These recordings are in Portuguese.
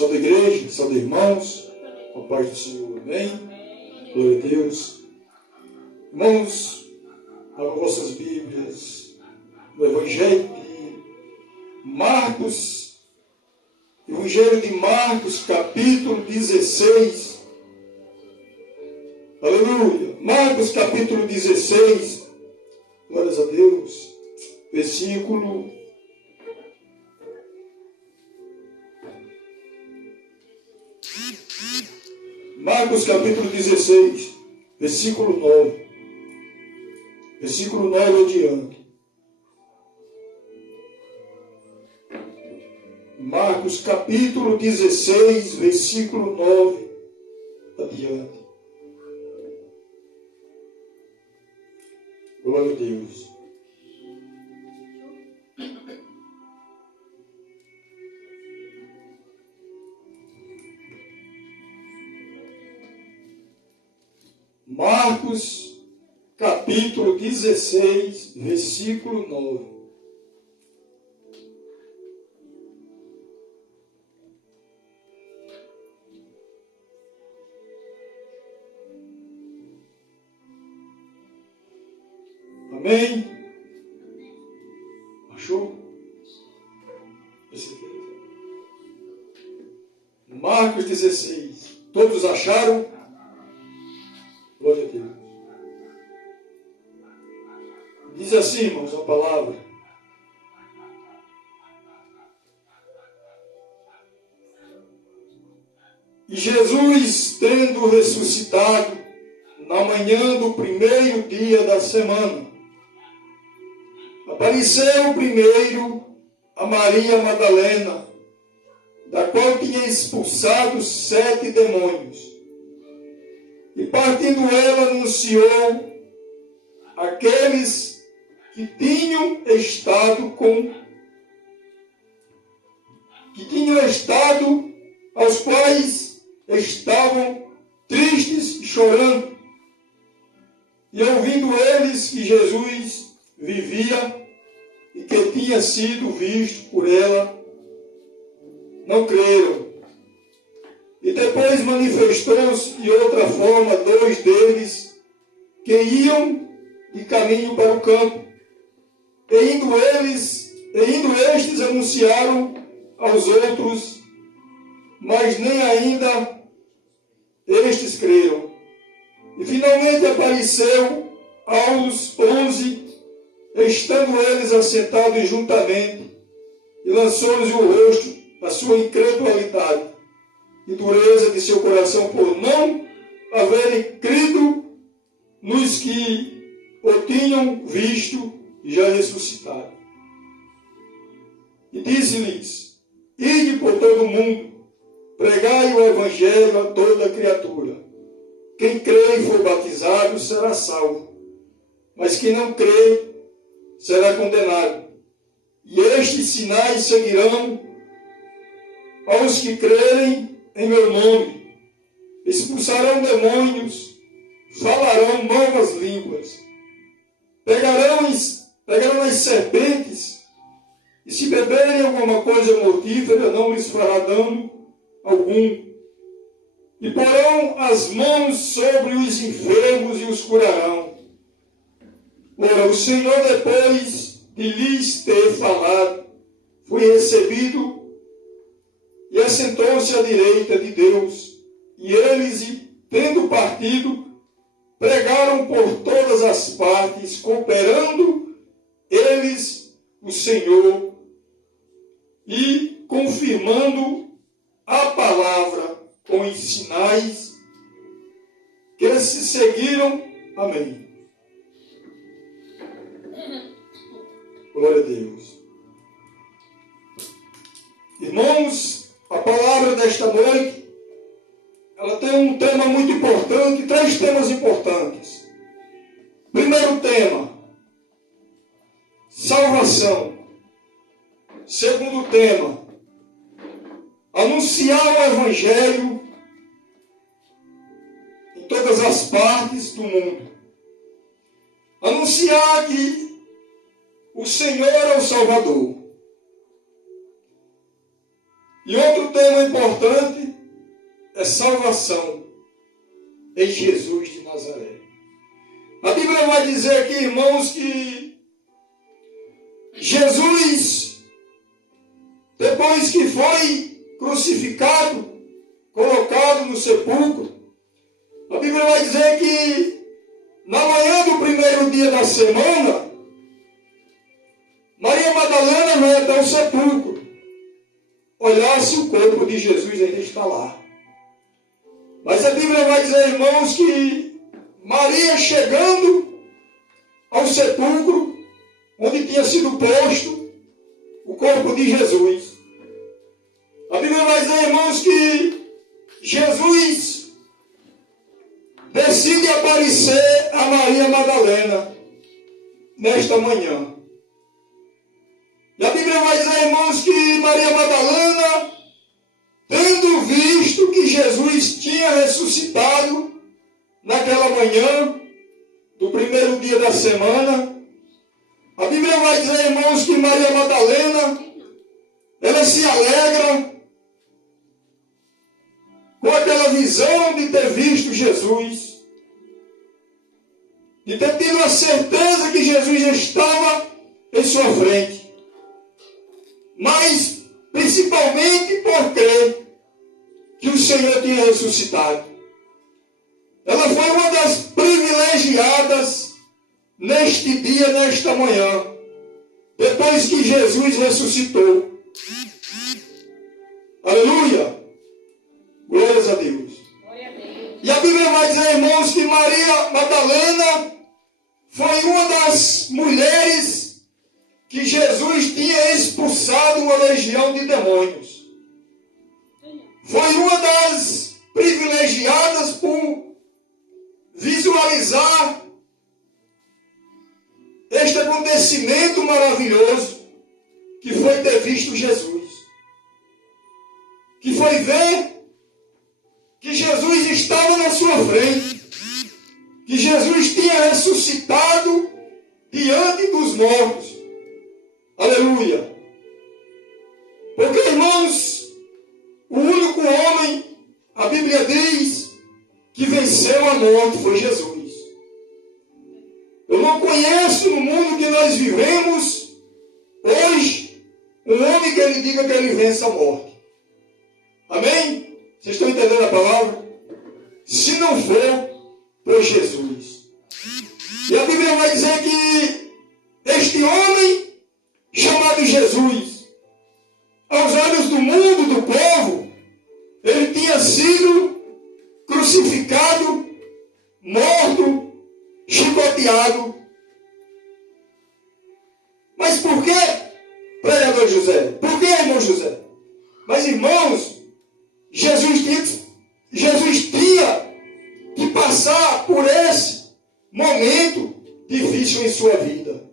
Salve a igreja, salve irmãos, com a paz do Senhor, amém? Glória a Deus. Irmãos, abram vossas Bíblias no Evangelho de Marcos, capítulo 16. Aleluia! Marcos, capítulo 16, glórias a Deus, versículo Marcos capítulo 16, versículo 9. Versículo 9 adiante. Marcos capítulo 16, versículo 9 adiante. Glória a Deus. Marcos, capítulo 16, versículo 9. Amém? Achou? Marcos 16. Todos acharam? Glória a Deus. Diz assim, irmãos, a palavra. E Jesus, tendo ressuscitado, na manhã do primeiro dia da semana, apareceu primeiro a Maria Madalena, da qual tinha expulsado 7 demônios. E partindo ela, anunciou aqueles que tinham estado aos quais estavam tristes e chorando. E ouvindo eles que Jesus vivia e que tinha sido visto por ela, não creram. E depois manifestou-se de outra forma 2 deles que iam de caminho para o campo. E indo estes anunciaram aos outros, mas nem ainda estes creram. E finalmente apareceu aos 11, estando eles assentados juntamente, e lançou-lhes o rosto a sua incredulidade e dureza de seu coração, por não haverem crido nos que o tinham visto e já ressuscitado. E disse-lhes: ide por todo o mundo, pregai o evangelho a toda criatura. Quem crê e for batizado será salvo, mas quem não crê será condenado. E estes sinais seguirão aos que crerem em meu nome: expulsarão demônios, falarão novas línguas, pegarão as serpentes, e se beberem alguma coisa mortífera, não lhes fará dano algum. E porão as mãos sobre os enfermos e os curarão. Ora, o Senhor, depois de lhes ter falado, foi recebido e assentou-se à direita de Deus. E eles, tendo partido, pregaram por todas as partes, cooperando eles o Senhor e confirmando a palavra com os sinais que se seguiram. Amém. Glória a Deus. Irmãos, a palavra desta noite, ela tem um tema muito importante, 3 temas importantes. Primeiro tema, salvação. Segundo tema, anunciar o evangelho em todas as partes do mundo. Anunciar que o Senhor é o Salvador. E outro tema importante é salvação em Jesus de Nazaré. A Bíblia vai dizer aqui, irmãos, que Jesus, depois que foi crucificado, colocado no sepulcro, a Bíblia vai dizer que na manhã do primeiro dia da semana, Maria Madalena veio até o sepulcro, olhar se o corpo de Jesus ainda está lá. Mas a Bíblia vai dizer, irmãos, que Maria chegando ao sepulcro, onde tinha sido posto o corpo de Jesus, a Bíblia vai dizer, irmãos, que Jesus decide aparecer a Maria Madalena nesta manhã. E a Bíblia vai dizer, irmãos, que Maria Madalena, tendo visto que Jesus tinha ressuscitado naquela manhã do primeiro dia da semana, a Bíblia vai dizer, irmãos, que Maria Madalena, ela se alegra com aquela visão de ter visto Jesus, de ter tido a certeza que Jesus estava em sua frente, mas principalmente por crer que o Senhor tinha ressuscitado. Ela foi uma das privilegiadas neste dia, nesta manhã, depois que Jesus ressuscitou. Aleluia! Glórias a Deus. E a Bíblia vai dizer, irmãos, que Maria Madalena foi uma das mulheres que Jesus tinha expulsado uma legião de demônios. Foi uma das privilegiadas por visualizar este acontecimento maravilhoso que foi ter visto Jesus. Que foi ver que Jesus estava na sua frente, que Jesus tinha ressuscitado diante dos mortos. Aleluia! Porque, irmãos, o único homem, a Bíblia diz, que venceu a morte foi Jesus. Eu não conheço no mundo que nós vivemos hoje um homem que ele diga que ele vence a morte. Amém? Vocês estão entendendo a palavra? Se não for por Jesus. E a Bíblia vai dizer que este homem, chamado Jesus, aos olhos do mundo, do povo, ele tinha sido crucificado, morto, chicoteado. Mas por quê, pregador José? Por quê, irmão José? Mas, irmãos, Jesus tinha que passar por esse momento difícil em sua vida,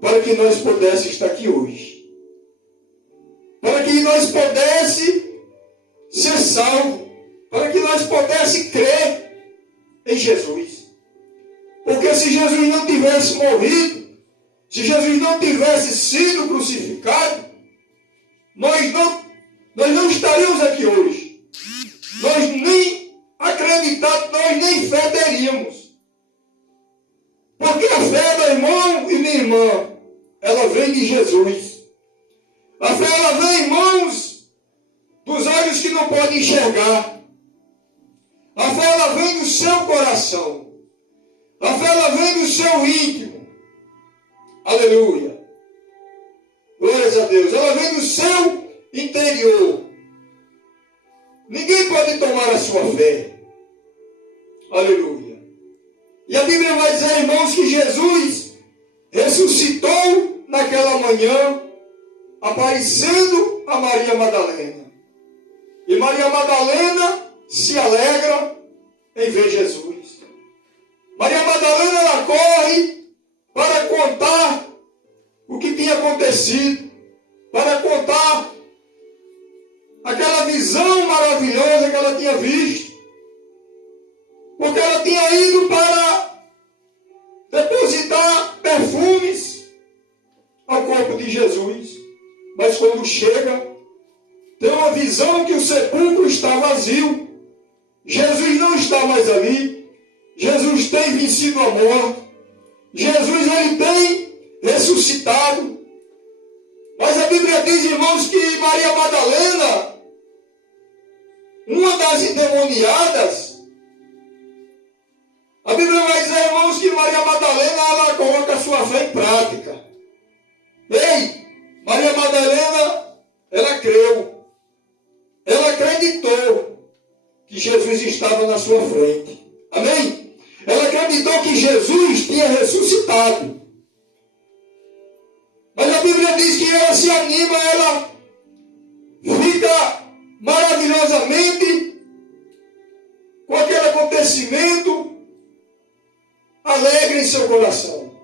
para que nós pudéssemos estar aqui hoje, para que nós pudéssemos ser salvos, para que nós pudéssemos crer em Jesus. Porque se Jesus não tivesse morrido, se Jesus não tivesse sido crucificado, nós não estaríamos aqui hoje. Nós nem acreditamos, nós nem fé teríamos. Porque a fé do irmão e minha irmã, ela vem de Jesus. A fé, ela vem, irmãos, dos olhos que não podem enxergar. A fé, ela vem do seu coração. A fé, ela vem do seu íntimo. Aleluia. Glórias a Deus. Ela vem do seu interior. Ninguém pode tomar a sua fé. Aleluia. E a Bíblia vai dizer, irmãos, que Jesus ressuscitou naquela manhã, aparecendo a Maria Madalena. E Maria Madalena se alegra em ver Jesus. Maria Madalena, ela corre para contar o que tinha acontecido, para contar aquela visão maravilhosa que ela tinha visto, porque ela tinha ido para depositar perfumes ao corpo de Jesus, mas quando chega, tem uma visão que o sepulcro está vazio, Jesus não está mais ali. Jesus tem vencido a morte. Jesus, ele tem ressuscitado. Mas a Bíblia diz, irmãos, que Maria Madalena, uma das endemoniadas, a Bíblia vai dizer, irmãos, que Maria Madalena, ela coloca a sua fé em prática. Ei, Maria Madalena, ela creu. Ela acreditou que Jesus estava na sua frente. Amém? Ela acreditou que Jesus tinha ressuscitado. Mas a Bíblia diz que ela se anima, ela fica maravilhosamente com aquele acontecimento, alegre em seu coração.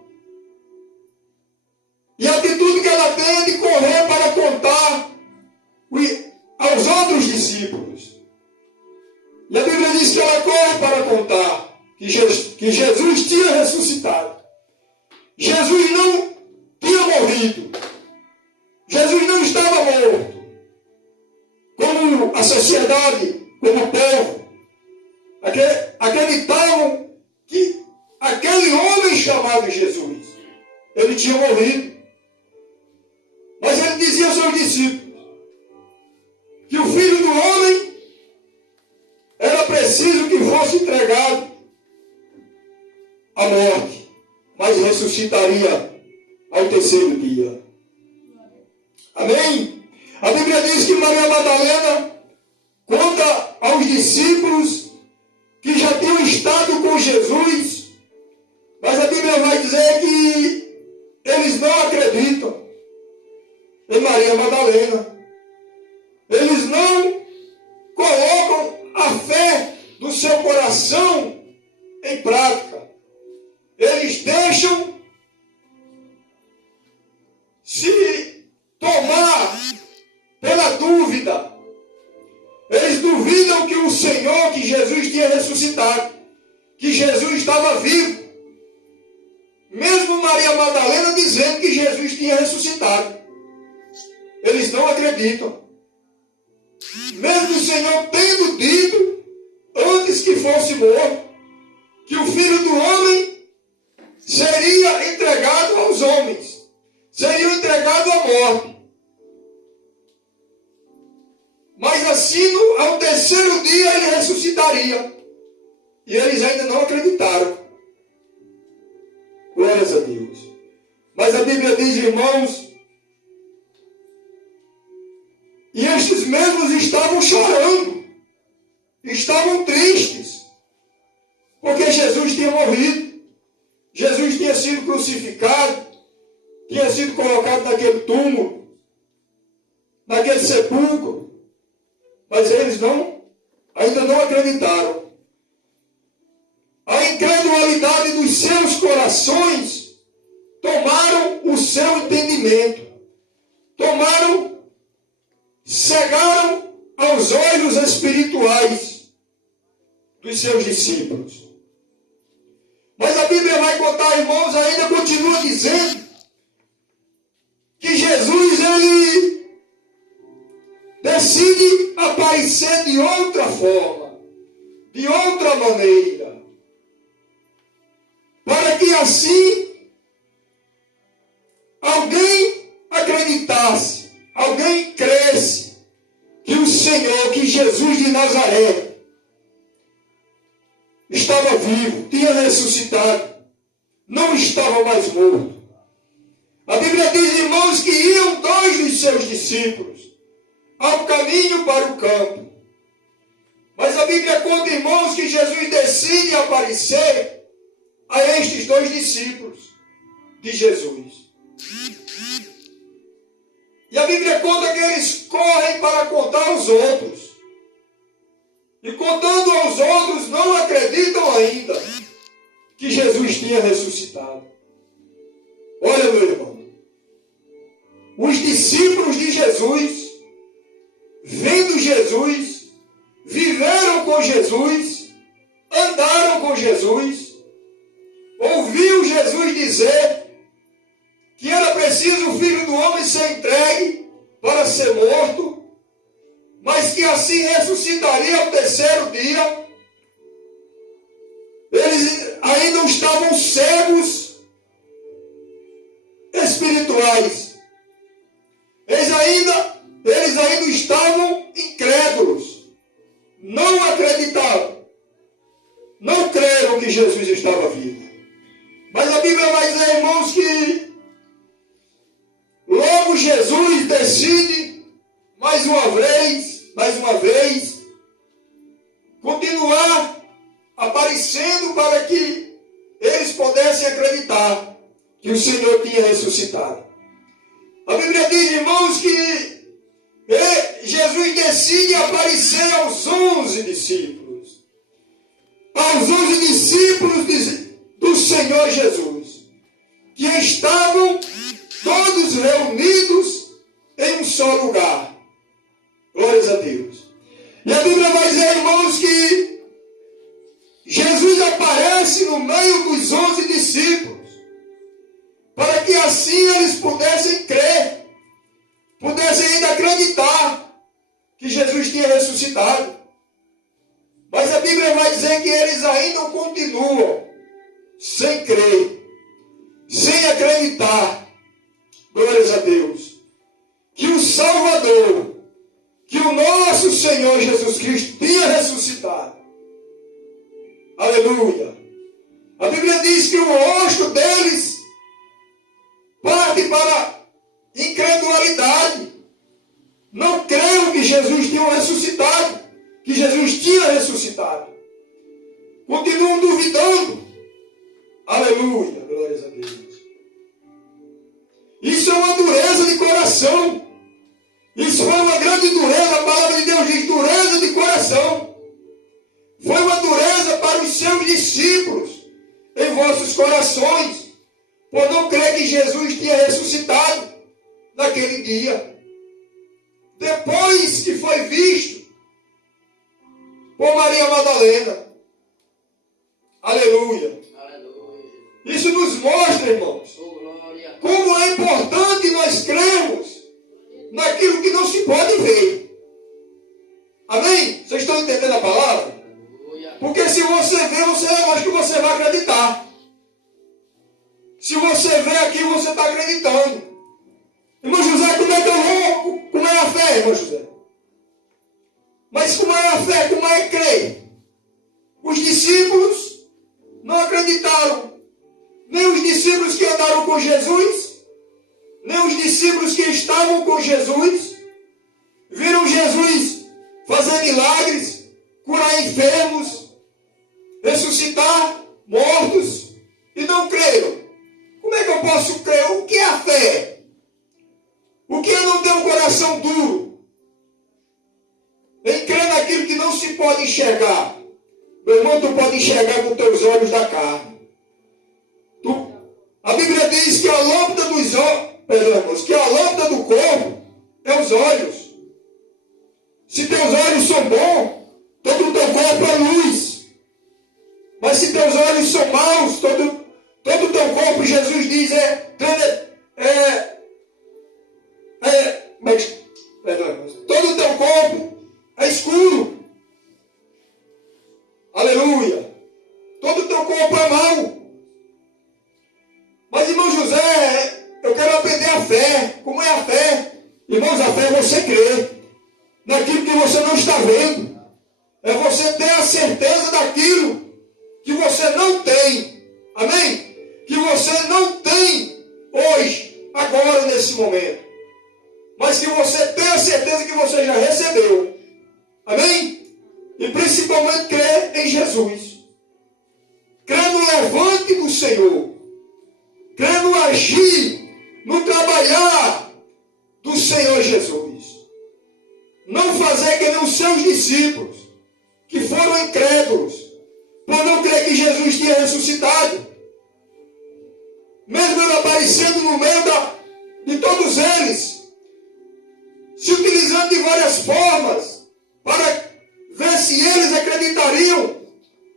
E a atitude que ela tem é de correr para contar aos outros discípulos. E a Bíblia diz que ela corre para contar que Jesus tinha ressuscitado. Jesus não tinha morrido. Jesus não estava morto. Como a sociedade, como o povo, acreditavam que aquele homem chamado Jesus, ele tinha morrido. Mas ele dizia aos seus discípulos que o Filho do Homem era preciso que fosse entregado à morte, mas ressuscitaria ao terceiro dia. Amém? A Bíblia diz que Maria Madalena conta aos discípulos que já tinham estado com Jesus, mas a Bíblia vai dizer que eles não acreditam em Maria Madalena. Eles não colocam a fé do seu coração em prática. Eles deixam se tomar pela dúvida. Eles duvidam que o Senhor, que Jesus tinha ressuscitado, que Jesus estava vivo. Mesmo Maria Madalena dizendo que Jesus tinha ressuscitado. Eles não acreditam. Mesmo o Senhor tendo dito, antes que fosse morto, que o Filho do Homem seria entregado aos homens, seria entregado à morte. Mas assim, ao terceiro dia, ele ressuscitaria. E eles ainda não acreditaram. Glórias a Deus. Mas a Bíblia diz, irmãos, e estes mesmos estavam chorando, estavam tristes, porque Jesus tinha morrido, Jesus tinha sido crucificado, tinha sido colocado naquele túmulo, naquele sepulcro, mas eles ainda não acreditaram. A incredulidade dos seus corações tomaram o seu entendimento, cegaram aos olhos espirituais dos seus discípulos. Mas a Bíblia vai contar, irmãos, ainda continua dizendo que Jesus, ele decide aparecer de outra forma, de outra maneira, para que assim alguém acreditasse, alguém cresce que o Senhor, que Jesus de Nazaré, estava vivo, tinha ressuscitado, não estava mais morto. A Bíblia diz, irmãos, que iam dois dos seus discípulos ao caminho para o campo. Mas a Bíblia conta, irmãos, que Jesus decide aparecer a estes dois discípulos de Jesus. E a Bíblia conta que eles correm para contar aos outros. E contando aos outros, não acreditam ainda que Jesus tinha ressuscitado. Olha, meu irmão, os discípulos de Jesus, vendo Jesus, viveram com Jesus, andaram com Jesus, ouviu Jesus dizer que era preciso o Filho do Homem ser entregue para ser morto, mas que assim ressuscitaria ao terceiro dia. Eles ainda estavam cegos espirituais. Eles ainda estavam incrédulos. Não acreditavam. Não creram que Jesus estava vivo. Mas a Bíblia vai dizer, irmãos, que logo Jesus decide mais uma vez, continuar aparecendo para que eles pudessem acreditar que o Senhor tinha ressuscitado. A Bíblia diz, irmãos, que Jesus decide aparecer aos 11 discípulos. Aos 11 discípulos do Senhor Jesus, que estavam todos reunidos em um só lugar. Glórias a Deus. E a Bíblia vai dizer, irmãos, que Jesus aparece no meio dos 11 discípulos, para que assim eles pudessem crer, pudessem ainda acreditar que Jesus tinha ressuscitado. Mas a Bíblia vai dizer que eles ainda continuam sem crer, sem acreditar, glórias a Deus, que o Salvador, que o nosso Senhor Jesus Cristo tinha ressuscitado. Aleluia. A Bíblia diz que o rosto deles parte para incredulidade. Não creram que Jesus tinha ressuscitado, que Jesus tinha ressuscitado. Continuam duvidando. Aleluia, glórias a Deus. Isso é uma dureza de coração. Isso foi uma grande dureza. A palavra de Deus diz dureza de coração. Foi uma dureza para os seus discípulos em vossos corações, por não crer que Jesus tinha ressuscitado naquele dia. Depois que foi visto por Maria Madalena. Aleluia. Isso nos mostra, irmãos, como é importante nós crermos naquilo que não se pode ver. Amém? Vocês estão entendendo a palavra? Porque se você vê, eu acho que você vai acreditar. Se você vê aqui, você está acreditando. Irmão José, como é que eu vou? Como é a fé, irmão José? Mas como é a fé? Como é crer? Os discípulos não acreditaram. Nem os discípulos que andaram com Jesus, nem os discípulos que estavam com Jesus, viram Jesus fazer milagres, curar enfermos, ressuscitar mortos, e não creram. Como é que eu posso crer? O que é a fé? O que é não ter um coração duro? Em crer naquilo que não se pode enxergar. Meu irmão, tu pode enxergar com teus olhos da carne. A Bíblia diz que a lâmpada dos olhos, que a lâmpada do corpo é os olhos. Se teus olhos são bons, todo o teu corpo é luz. Mas se teus olhos são maus, todo o teu corpo, Jesus diz, todo o teu corpo é escuro. Aleluia. Todo o teu corpo é mau. Mas, irmão José, eu quero aprender a fé. Como é a fé? Irmãos, a fé é você crer naquilo que você não está vendo. É você ter a certeza daquilo que você não tem. Amém? Que você não tem hoje, agora, nesse momento. Mas que você tem a certeza que você já recebeu. Amém? E principalmente crer em Jesus. Crer no levante do Senhor. Crer no agir, no trabalhar do Senhor Jesus. Não fazer que nem os seus discípulos, que foram incrédulos, por não crer que Jesus tinha ressuscitado. Mesmo ele aparecendo no meio de todos eles, se utilizando de várias formas, para ver se eles acreditariam,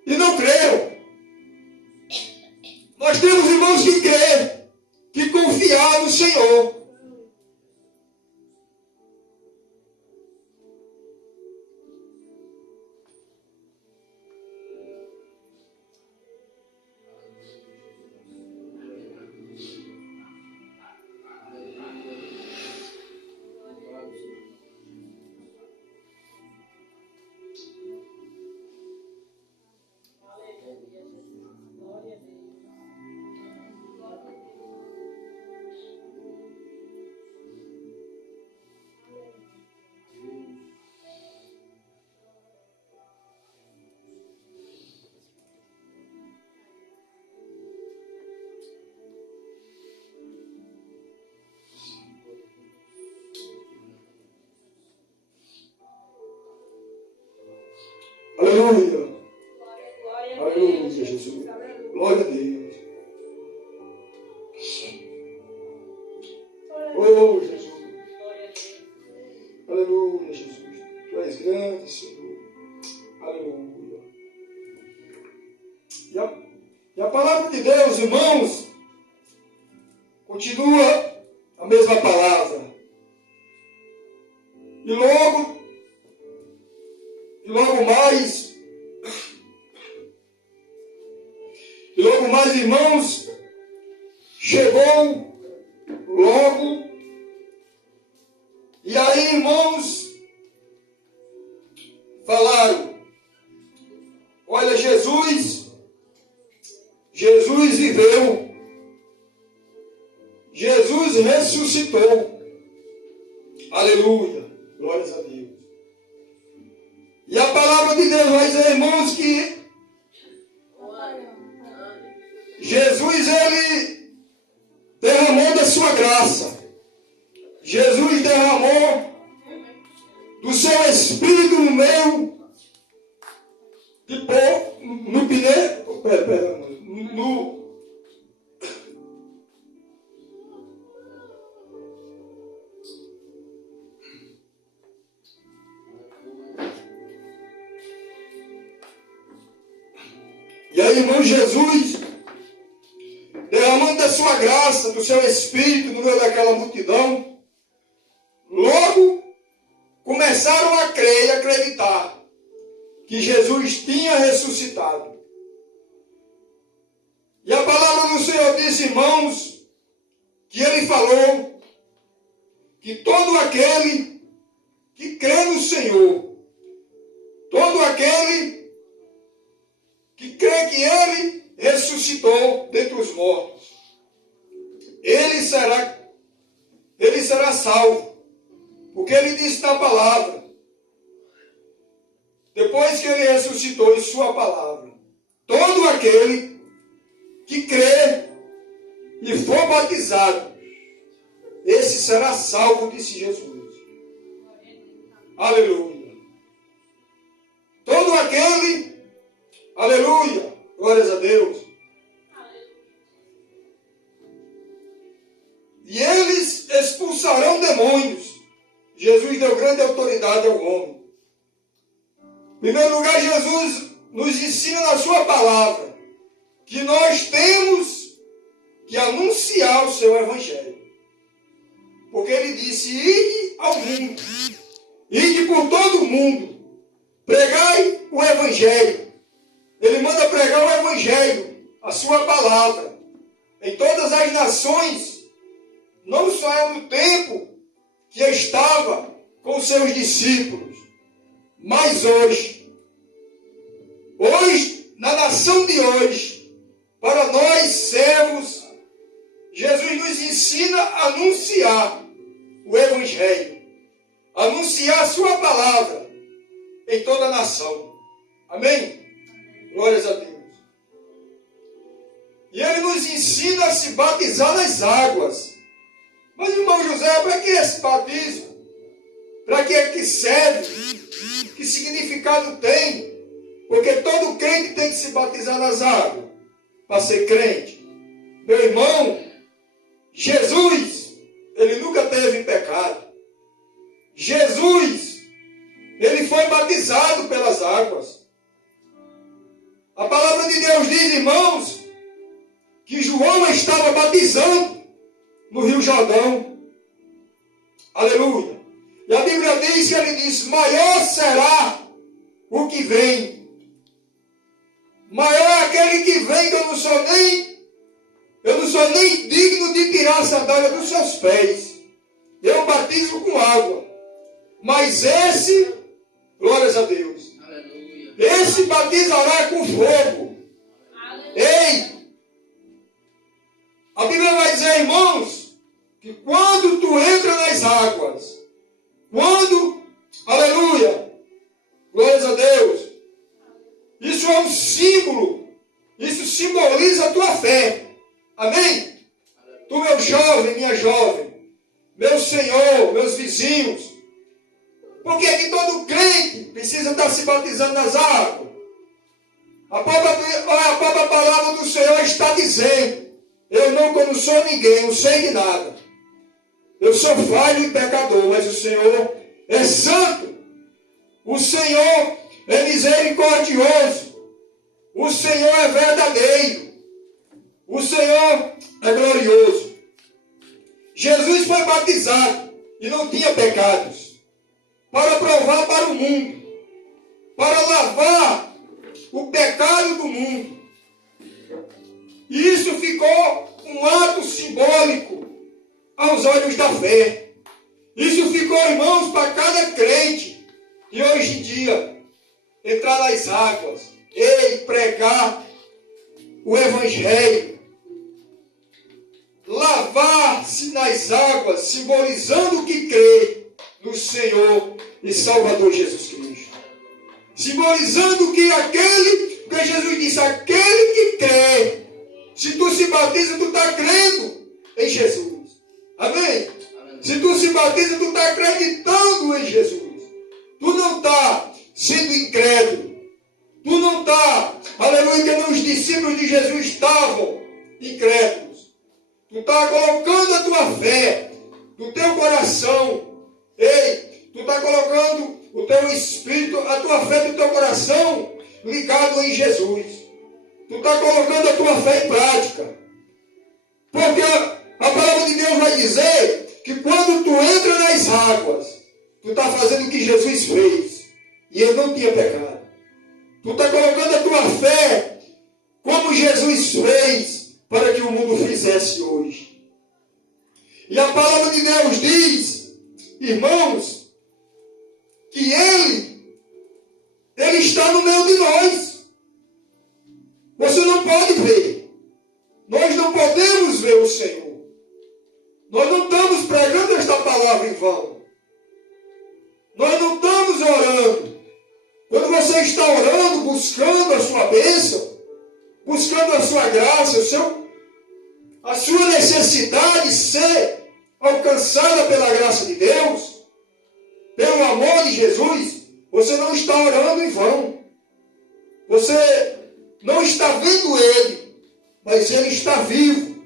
e não creram. Nós temos irmãos que crer, que confiar no Senhor. Aleluia. Aleluia, Jesus. Glória a Deus. Oh, Jesus. Aleluia, Jesus. Tu és grande, Senhor. Aleluia. E a palavra de Deus, irmãos, continua a mesma palavra. E logo mais, irmãos, chegou logo. E aí, irmãos, falaram, olha, Jesus viveu, Jesus ressuscitou. Aleluia, glórias a Deus. E a palavra de Deus vai dizer, irmãos, que Jesus, ele derramou da sua graça. Jesus derramou do seu Espírito no meio de no pneu, E aí, irmão, Jesus, derramando da sua graça, do seu Espírito no meio daquela multidão, logo começaram a crer e acreditar que Jesus tinha ressuscitado. E a palavra do Senhor disse, irmãos, que ele falou que todo aquele que crê no Senhor, todo aquele que crê que ele ressuscitou dentre os mortos, ele será salvo. Porque ele disse na palavra, depois que ele ressuscitou em sua palavra, todo aquele que crê e for batizado, esse será salvo, disse Jesus. Aleluia. Todo aquele, aleluia, glórias a Deus. E eles expulsarão demônios. Jesus deu grande autoridade ao homem. Em primeiro lugar, Jesus nos ensina na sua palavra que nós temos que anunciar o seu evangelho. Porque ele disse, ide ao mundo, ide por todo o mundo, pregai o evangelho. Ele manda pregar o evangelho, a sua palavra, em todas as nações, não só no tempo que estava com seus discípulos, mas hoje, na nação de hoje, para nós servos, Jesus nos ensina a anunciar o evangelho, anunciar a sua palavra em toda a nação. Amém? Glórias a Deus. E ele nos ensina a se batizar nas águas. Mas, irmão José, para que esse batismo? Para que é que serve? Que significado tem? Porque todo crente tem que se batizar nas águas para ser crente. Meu irmão, Jesus, ele nunca teve pecado. Jesus, ele foi batizado pelas águas. A palavra de Deus diz, irmãos, que João estava batizando no Rio Jordão. Aleluia. E a Bíblia diz que ele disse, maior será o que vem. Maior é aquele que vem, que eu não sou nem digno de tirar a sandália dos seus pés. Eu batizo com água. Mas esse, glórias a Deus, aleluia, esse batizará com fogo. Aleluia. Ei! A Bíblia vai dizer, irmãos, que quando tu entra nas águas, aleluia, glórias a Deus, isso é um símbolo, isso simboliza a tua fé. Amém? Tu, meu jovem, minha jovem, meu Senhor, meus vizinhos, Por que que todo crente precisa estar se batizando nas águas? A própria palavra do Senhor está dizendo: eu não sou ninguém, não sei de nada. Eu sou falho e pecador, mas o Senhor é santo. O Senhor é misericordioso. O Senhor é verdadeiro. O Senhor é glorioso. Jesus foi batizado e não tinha pecados, para provar para o mundo, para lavar o pecado do mundo. E isso ficou um ato simbólico aos olhos da fé. Isso ficou, irmãos, para cada crente que hoje em dia entrar nas águas e pregar o Evangelho, lavar-se nas águas, simbolizando que crê no Senhor e Salvador Jesus Cristo. Simbolizando que porque Jesus disse, aquele que crê, se tu se batiza, tu está crendo em Jesus. Amém? Amém? Se tu se batiza, tu está acreditando em Jesus. Tu não está sendo incrédulo. Tu não está, aleluia, que nem os discípulos de Jesus estavam incrédulos. Tu está colocando a tua fé no teu coração. Ei, tu está colocando o teu espírito, a tua fé do teu coração ligado em Jesus. Tu está colocando a tua fé em prática. Porque a palavra de Deus vai dizer que quando tu entra nas águas, tu está fazendo o que Jesus fez. E ele não tinha pecado. Tu está colocando a tua fé como Jesus fez para que o mundo fizesse hoje. E a palavra de Deus diz, irmãos, que Ele está no meio de nós. Você não pode ver. Nós não podemos ver o Senhor. Nós não estamos pregando esta palavra em vão. Nós não estamos orando. Quando você está orando, buscando a sua bênção, buscando a sua graça, a sua necessidade ser alcançada pela graça de Deus, pelo amor de Jesus, você não está orando em vão. Você não está vendo Ele, mas Ele está vivo.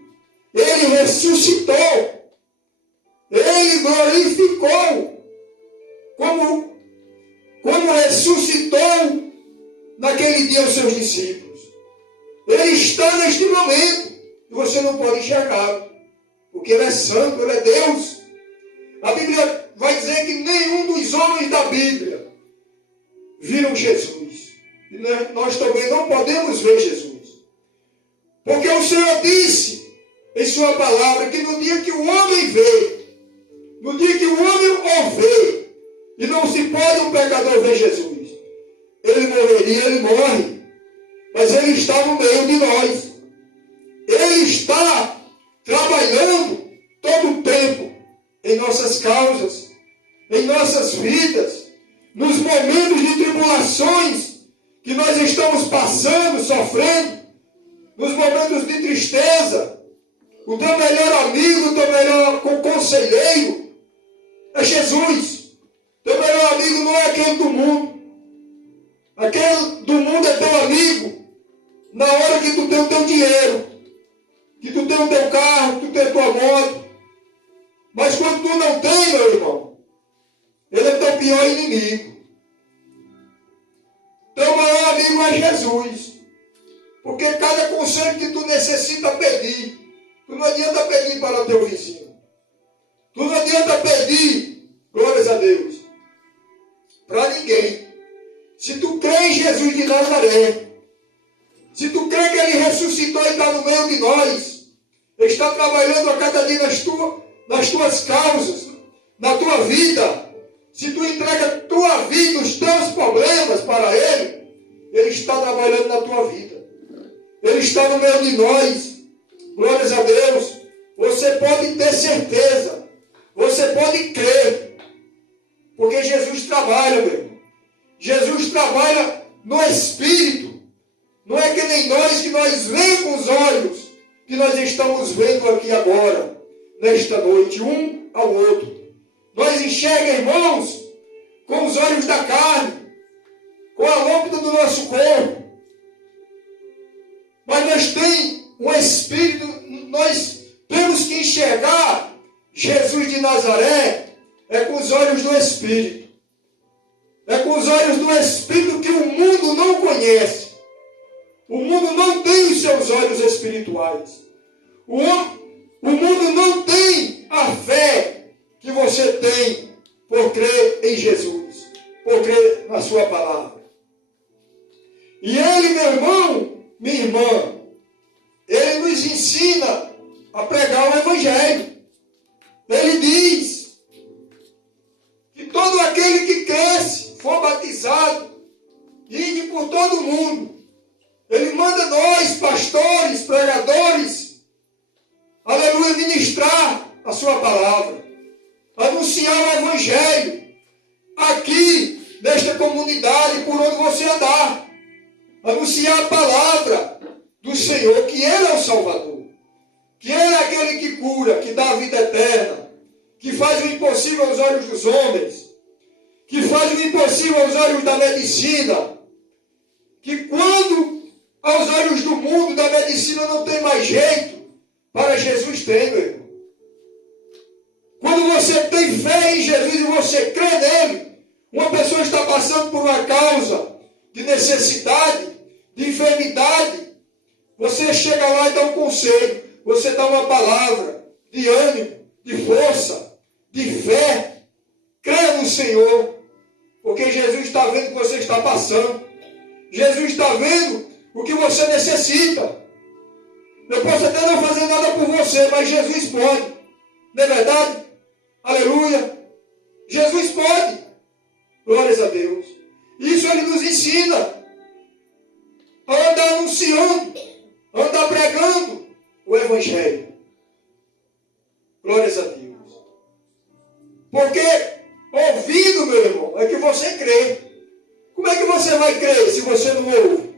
Ele ressuscitou. Ele glorificou. Como ressuscitou naquele dia os seus discípulos. Ele está neste momento. E você não pode enxergá-lo. Porque Ele é santo, Ele é Deus. A Bíblia vai dizer que nenhum dos homens da Bíblia viram Jesus. E nós também não podemos ver Jesus. Porque o Senhor disse em sua palavra que no dia que o homem vê, no dia que o homem o vê, e não se pode um pecador ver Jesus, ele morreria, ele morre. Mas Ele está no meio de nós. Ele está trabalhando todo o tempo em nossas causas, em nossas vidas, nos momentos de tribulações que nós estamos passando, sofrendo, nos momentos de tristeza. O teu melhor amigo, o teu melhor conselheiro é Jesus. Teu melhor amigo não é aquele do mundo. Aquele do mundo é teu amigo na hora que tu tem o teu dinheiro, que tu tem o teu carro, que tu tem a tua moto. Mas quando tu não tem, meu irmão, ele é teu pior inimigo. Teu maior amigo é Jesus. Porque cada conselho que tu necessita pedir, tu não adianta pedir para o teu vizinho. Tu não adianta pedir, glórias a Deus, para ninguém. Se tu crê em Jesus de Nazaré, se tu crê que Ele ressuscitou e está no meio de nós, está trabalhando a cada dia nas tuas causas, na tua vida, se tu entrega a tua vida, os teus problemas para Ele, Ele está trabalhando na tua vida. Ele está no meio de nós. Glórias a Deus. Você pode ter certeza. Você pode crer. Porque Jesus trabalha, meu irmão. Jesus trabalha no Espírito. Não é que nem nós que nós vemos com os olhos que nós estamos vendo aqui agora, nesta noite, um ao outro. Nós enxergamos, irmãos, com os olhos da carne, com a lâmpada do nosso corpo. Mas nós temos um espírito, nós temos que enxergar Jesus de Nazaré com os olhos do Espírito. É com os olhos do Espírito que o mundo não conhece. O mundo não tem os seus olhos espirituais. O mundo não tem a fé que você tem por crer em Jesus, por crer na sua palavra. E ele, meu irmão, minha irmã, ele nos ensina a pregar o Evangelho. Ele diz que todo aquele que cresce, for batizado, ide por todo o mundo. Ele manda nós, pastores, pregadores, aleluia, ministrar a sua palavra, anunciar o Evangelho aqui, nesta comunidade, por onde você andar. Anunciar a palavra do Senhor, que Ele é o Salvador, que Ele é aquele que cura, que dá a vida eterna, que faz o impossível aos olhos dos homens, que faz o impossível aos olhos da medicina, que quando aos olhos do mundo, da medicina, não tem mais jeito, para Jesus tem, meu irmão. Quando você tem fé em Jesus e você crê nele, uma pessoa está passando por uma causa de necessidade, de enfermidade, você chega lá e dá um conselho, você dá uma palavra de ânimo, de força, de fé. Creia no Senhor, porque Jesus está vendo o que você está passando. Jesus está vendo o que você necessita. Eu posso até não fazer nada por você, mas Jesus pode. Não é verdade? Aleluia. Jesus pode. Glórias a Deus. Isso Ele nos ensina a andar anunciando, a andar pregando o Evangelho. Glórias a Deus. Porque ouvindo, meu irmão, é que você crê. Como é que você vai crer se você não ouve?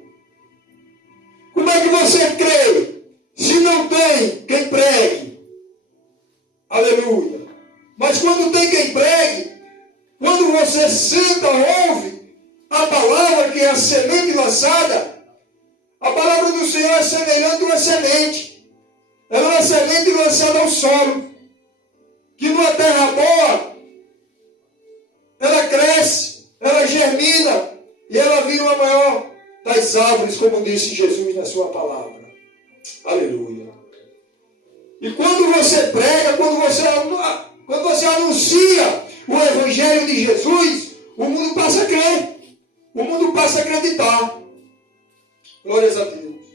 Como é que você crê se não tem quem pregue? Aleluia. Mas quando tem quem pregue, quando você senta, ouve a palavra que é a semente lançada, a palavra do Senhor é semelhante a uma semente. Ela é uma semente lançada ao solo, que numa terra boa, ela cresce, ela germina, e ela vira uma maior das árvores, como disse Jesus na sua palavra. Aleluia. E quando você prega, quando você anuncia o Evangelho de Jesus, o mundo passa a crer. O mundo passa a acreditar. Glórias a Deus.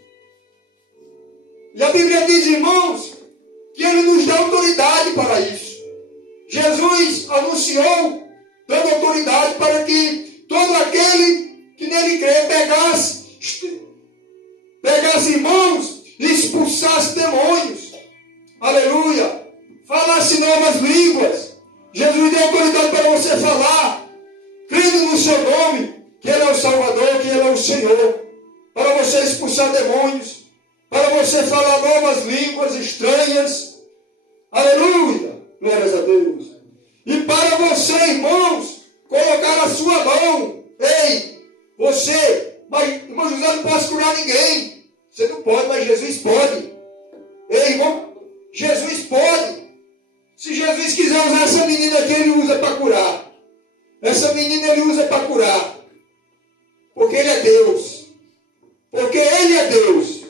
E a Bíblia diz, irmãos, que Ele nos dá autoridade para isso. Jesus anunciou, dando autoridade para que todo aquele que nele crê pegasse irmãos e expulsasse demônios. Aleluia. Falasse novas línguas. Jesus deu autoridade para você falar, crendo no seu nome, que Ele é o Salvador, que Ele é o Senhor, para você expulsar demônios, para você falar novas línguas estranhas. Aleluia. Glórias a Deus. E para você, irmãos, colocar a sua mão. Ei, você, mas irmão José, não posso curar ninguém. Você não pode, mas Jesus pode. Ei, irmão, Jesus pode. Se Jesus quiser usar essa menina aqui, Ele usa para curar. Essa menina Ele usa para curar. Porque Ele é Deus. Porque Ele é Deus.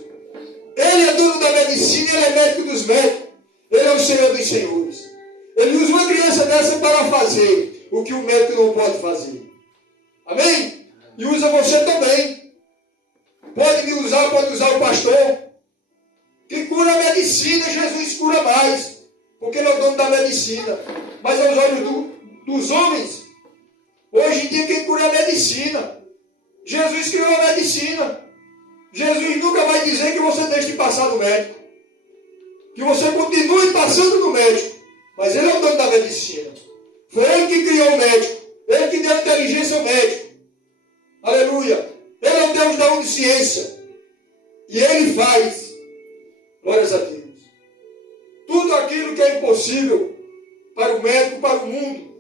Ele é dono da medicina, Ele é médico dos médicos. Ele é o Senhor dos senhores. Ele usa uma criança dessa para fazer o que o médico não pode fazer. Amém? E usa você também. Pode me usar, pode usar o pastor. Que cura a medicina, Jesus cura mais. Porque Ele é o dono da medicina. Mas aos olhos dos homens, hoje em dia quem cura é a medicina. Jesus criou a medicina. Jesus nunca vai dizer que você deixe de passar no médico. Que você continue passando no médico. Mas Ele é o dono da medicina. Foi Ele que criou o médico. Ele que deu inteligência ao médico. Aleluia. Ele é o Deus da onisciência. E Ele faz. Glórias a Deus. Tudo aquilo que é impossível para o médico, para o mundo,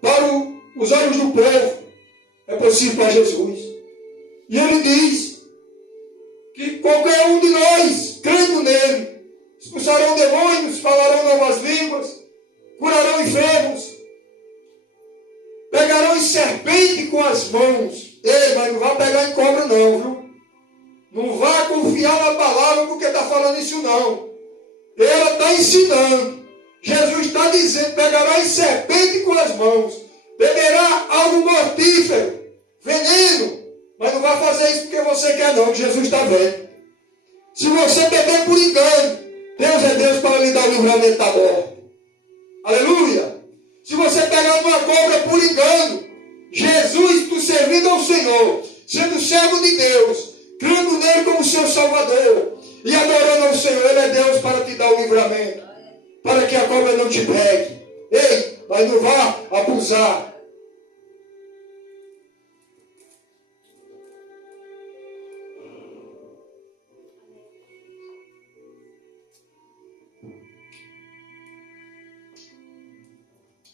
para o os olhos do povo, é possível para Jesus. E ele diz que qualquer um de nós, crendo nele, expulsarão demônios, falarão novas línguas, curarão enfermos, pegarão em serpente com as mãos. Ei, mas não vá pegar em cobra não, viu? Não vá confiar na palavra porque está falando isso não. Ela está ensinando. Jesus está dizendo, pegará em serpente com as mãos, beberá algo mortífero, veneno, mas não vai fazer isso porque você quer não, que Jesus está vendo. Se você beber por engano, Deus é Deus para lhe dar o livramento da morte. Aleluia! Se você pegar uma cobra por engano, Jesus, tu servindo ao Senhor, sendo servo de Deus, crendo nele como seu Salvador e adorando ao Senhor, ele é Deus para te dar o livramento, para que a cobra não te pegue. Ei, mas não vá abusar.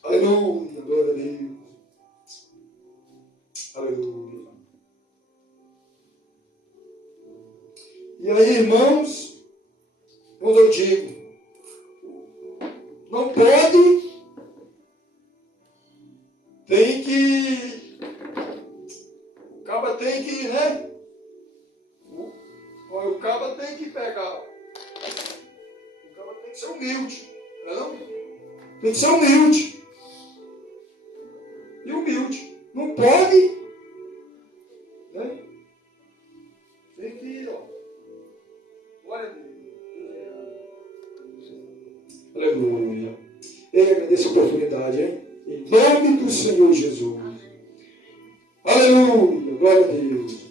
Aleluia, glória a Deus. Aleluia. E aí, irmãos, quando eu digo, não pode, tem que, o caba tem que, né? O caba tem que pegar, o caba tem que ser humilde, não? Tem que ser humilde. E humilde. Não pode, né? Tem que, ó. Glória a Deus. Aleluia. Eu agradeço a oportunidade, hein? Em nome do Senhor Jesus. Aleluia. Glória a Deus.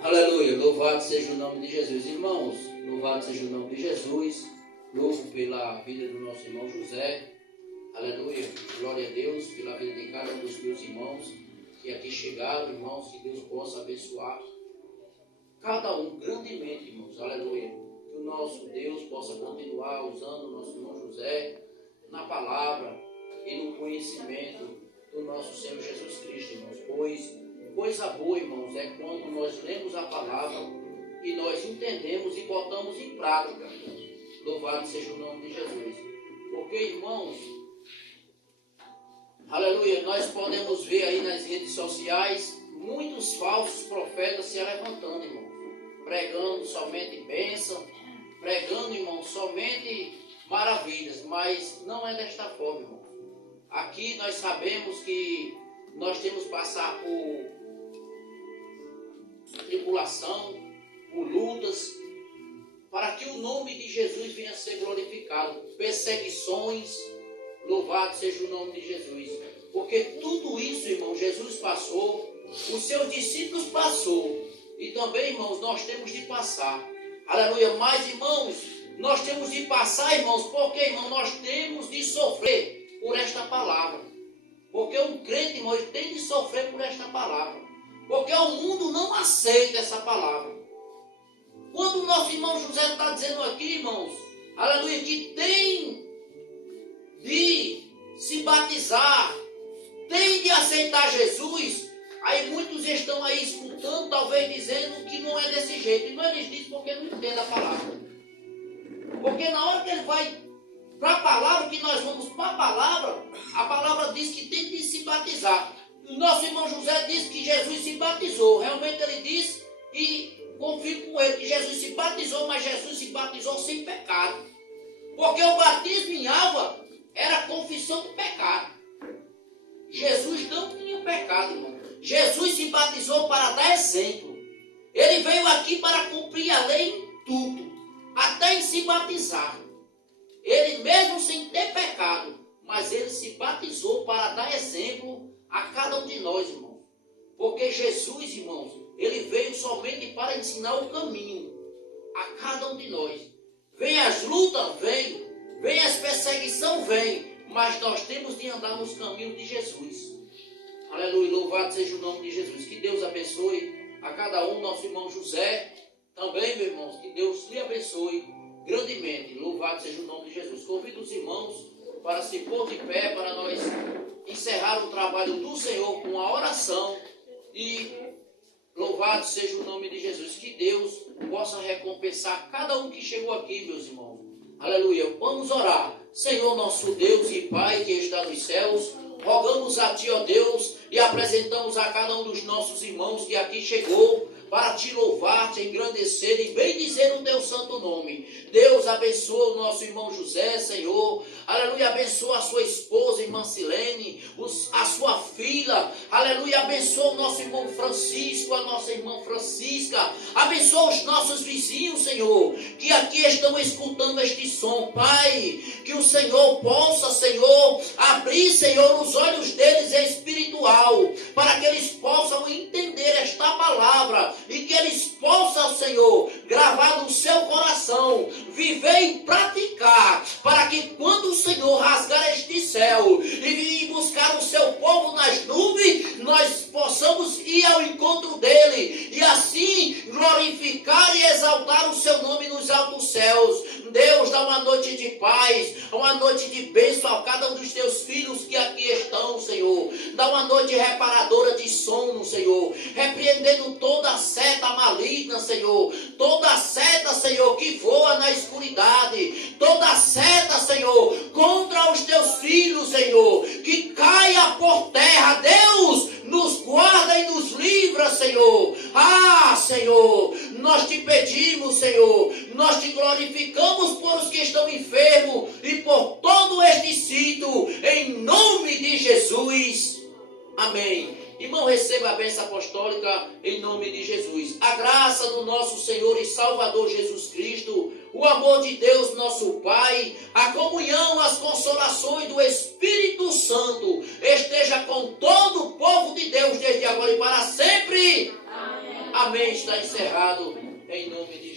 Aleluia, louvado seja o nome de Jesus. Irmãos, louvado seja o nome de Jesus. Louvo pela vida do nosso irmão José. Aleluia, glória a Deus pela vida de cada um dos meus irmãos que aqui chegaram, irmãos, que Deus possa abençoar cada um grandemente, irmãos. Aleluia, que o nosso Deus possa continuar usando o nosso irmão José na palavra e no conhecimento do nosso Senhor Jesus Cristo, irmãos, pois coisa boa, irmãos, é quando nós lemos a palavra e nós entendemos e botamos em prática. Louvado seja o nome de Jesus. Porque, irmãos, aleluia, nós podemos ver aí nas redes sociais muitos falsos profetas se levantando, irmãos, pregando somente bênção, pregando, irmãos, somente maravilhas, mas não é desta forma, irmãos. Aqui nós sabemos que nós temos que passar por tribulação, por lutas, para que o nome de Jesus venha a ser glorificado, perseguições, louvado seja o nome de Jesus, porque tudo isso, irmão, Jesus passou, os seus discípulos passou, e também, irmãos, nós temos de passar, aleluia, mas, irmãos, nós temos de passar, irmãos, porque, irmão, nós temos de sofrer por esta palavra, porque um crente, irmão, ele tem de sofrer por esta palavra, porque o mundo não aceita essa palavra. Quando o nosso irmão José está dizendo aqui, irmãos, aleluia, que tem de se batizar, tem de aceitar Jesus, aí muitos estão aí escutando, talvez dizendo que não é desse jeito. E não eles dizem porque não entendem a palavra. Porque na hora que ele vai para a palavra, que nós vamos para a palavra diz que tem de se batizar. O nosso irmão José disse que Jesus se batizou. Realmente ele disse, e confio com ele, que Jesus se batizou, mas Jesus se batizou sem pecado. Porque o batismo em água era confissão do pecado. Jesus não tinha pecado, irmão. Jesus se batizou para dar exemplo. Ele veio aqui para cumprir a lei em tudo, até em se batizar. Ele mesmo sem ter pecado, mas ele se batizou para dar exemplo a cada um de nós, irmãos. Porque Jesus, irmãos, ele veio somente para ensinar o caminho a cada um de nós. Vem as lutas, vem as perseguições, mas nós temos de andar nos caminhos de Jesus. Aleluia, louvado seja o nome de Jesus. Que Deus abençoe a cada um, nosso irmão José, também, meus irmãos, que Deus lhe abençoe grandemente. Louvado seja o nome de Jesus. Convido os irmãos para se pôr de pé, para nós encerrar o trabalho do Senhor com a oração. E louvado seja o nome de Jesus. Que Deus possa recompensar cada um que chegou aqui, meus irmãos. Aleluia. Vamos orar. Senhor nosso Deus e Pai que está nos céus, rogamos a Ti, ó Deus, e apresentamos a cada um dos nossos irmãos que aqui chegou para Te louvar, Te engrandecer e bendizer o Teu santo nome. Deus abençoa o nosso irmão José, Senhor. Aleluia, abençoa a sua esposa, irmã Silene, a sua filha. Aleluia, abençoa o nosso irmão Francisco, a nossa irmã Francisca. Abençoa os nossos vizinhos, Senhor, que aqui estão escutando este som. Pai, que o Senhor possa, Senhor, abrir, Senhor, os olhos deles espiritual, para que eles possam entender esta palavra e que eles possam, Senhor, gravar no seu coração, viver e praticar, para que quando o Senhor rasgar este céu e vir buscar o seu povo nas nuvens, nós possamos ir ao encontro dele e assim glorificar e exaltar o seu nome nos altos céus. Deus, dá uma noite de paz, uma noite de bênção a cada um dos teus filhos que aqui estão, Senhor. Dá uma noite reparadora de sono, Senhor, repreendendo toda a seta maligna, Senhor, toda a seta, Senhor, que voa na escuridade, toda a seta, Senhor, contra os teus filhos, Senhor, que caia por terra. Deus, nos guarda e nos livra, Senhor. Ah, Senhor, nós te pedimos, Senhor, nós te glorificamos por os que estão enfermos e por todo este sítio, em nome de Jesus. Amém. Irmão, receba a bênção apostólica em nome de Jesus. A graça do nosso Senhor e Salvador Jesus Cristo, o amor de Deus nosso Pai, a comunhão, as consolações do Espírito Santo esteja com todo o povo de Deus desde agora e para sempre. Amém. Amém. Está encerrado em nome de